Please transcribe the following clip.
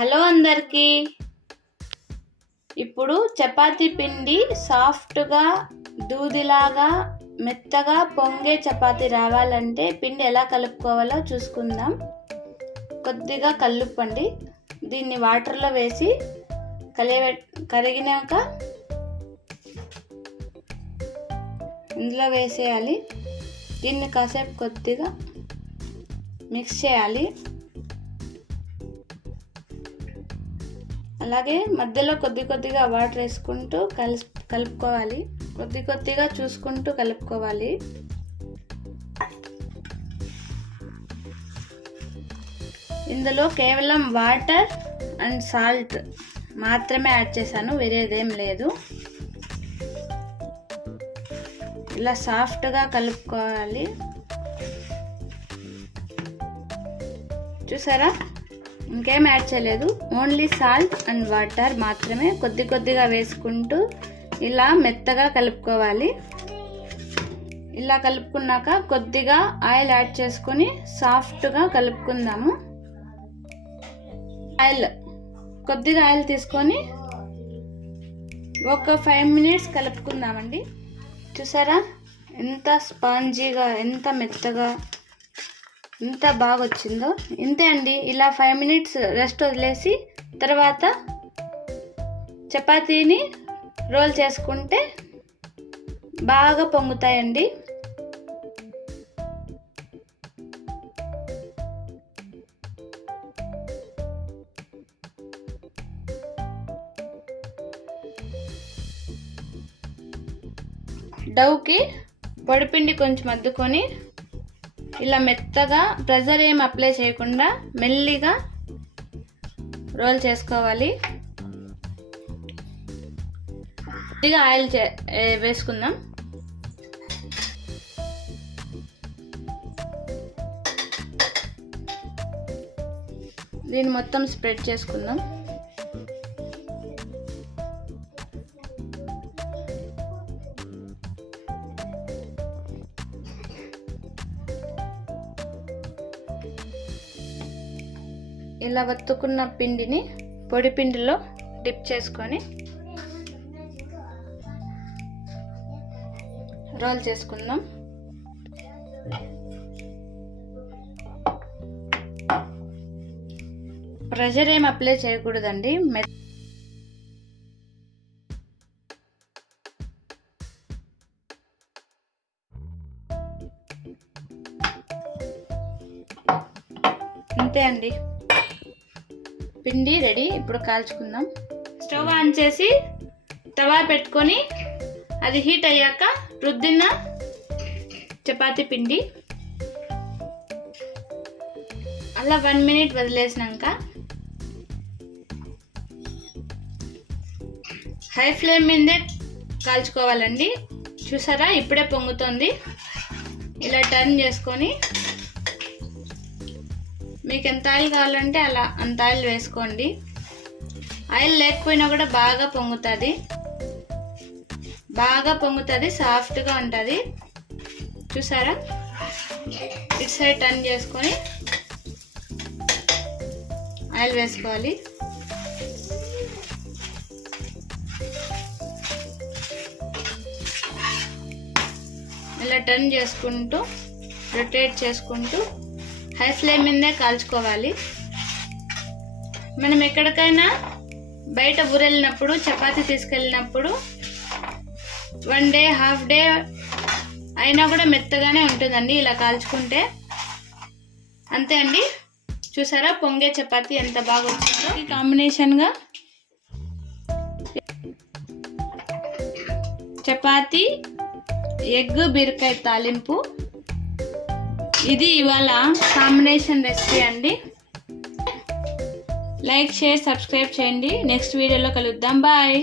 Hello అందరికీ. ఇప్పుడు చపాతీ పిండి సాఫ్ట్గా దూదిలాగా మెత్తగా పొంగే చపాతీ రావాలంటే పిండి ఎలా కలుపుకోవాలో చూసుకుందాం. కొద్దిగా కలుపండి. దీన్ని వాటర్లో వేసి కరిగినాక ఇందులో వేసేయాలి. దీన్ని కాసేపు కొద్దిగా మిక్స్ చేయాలి. అలాగే మధ్యలో కొద్దిగా వాటర్ వేసుకుంటూ కలుపుకోవాలి. కొద్దిగా చూసుకుంటూ కలుపుకోవాలి. ఇందులో కేవలం వాటర్ అండ్ సాల్ట్ మాత్రమే యాడ్ చేశాను, వేరేదేం లేదు. ఇలా సాఫ్ట్గా కలుపుకోవాలి. చూసారా, ఇంకేం యాడ్ చేయలేదు, ఓన్లీ సాల్ట్ అండ్ వాటర్ మాత్రమే కొద్దిగా వేసుకుంటూ ఇలా మెత్తగా కలుపుకోవాలి. ఇలా కలుపుకున్నాక కొద్దిగా ఆయిల్ యాడ్ చేసుకొని సాఫ్ట్గా కలుపుకుందాము. కొద్దిగా ఆయిల్ తీసుకొని ఒక 5 మినిట్స్ కలుపుకుందామండి. చూసారా ఎంత స్పాంజీగా, ఎంత మెత్తగా, ఎంత బాగా వచ్చిందో. ఇంతే అండి. ఇలా 5 మినిట్స్ రెస్ట్ వదిలేసి తర్వాత చపాతీని రోల్ చేసుకుంటే బాగా పొంగుతాయండి. డౌకి పొడిపిండి కొంచెం అద్దుకొని ఇలా మెత్తగా ప్రెజర్ ఏం అప్లై చేయకుండా మెల్లిగా రోల్ చేసుకోవాలి. కొద్దిగా ఆయిల్ వేసుకుందాం. దీన్ని మొత్తం స్ప్రెడ్ చేసుకుందాం. ఇలా వత్తుకున్న పిండిని పొడి పిండిలో డిప్ చేసుకొని రోల్ చేసుకుందాం. ప్రెషర్ ఏం అప్లై చేయకూడదండి. అంతే అండి, పిండి రెడీ. ఇప్పుడు కాల్చుకుందాం. స్టవ్ ఆన్ చేసి తవా పెట్టుకొని అది హీట్ అయ్యాక రుద్దిన చపాతీ పిండి అలా 1 మినిట్ వదిలేసినాక హై ఫ్లేమ్ మీదే కాల్చుకోవాలండి. చూసారా ఇప్పుడే పొంగుతుంది. ఇలా టర్న్ చేసుకొని మీకు ఎంత ఆయిల్ కావాలంటే అలా అంత ఆయిల్ వేసుకోండి. ఆయిల్ లేకపోయినా కూడా బాగా పొంగుతుంది, సాఫ్ట్గా ఉంటుంది. చూసారా, ఇటు సైడ్ టర్న్ చేసుకొని ఆయిల్ వేసుకోవాలి. ఇలా టర్న్ చేసుకుంటూ రొటేట్ చేసుకుంటూ హై ఫ్లేమ్ మీదే కాల్చుకోవాలి. మనం ఎక్కడికైనా బయట ఊరెళ్ళినప్పుడు చపాతీ తీసుకెళ్ళినప్పుడు 1 డే హాఫ్ డే అయినా కూడా మెత్తగానే ఉంటుందండి ఇలా కాల్చుకుంటే. అంతే అండి. చూసారా పొంగే చపాతీ ఎంత బాగా వచ్చిందో. ఈ కాంబినేషన్గా చపాతీ ఎగ్ బీరకాయ తాలింపు, ఇది ఇవాళ కాంబినేషన్ రెసిపీ అండి. లైక్, షేర్, సబ్స్క్రైబ్ చేయండి. నెక్స్ట్ వీడియోలో కలుద్దాం. బాయ్.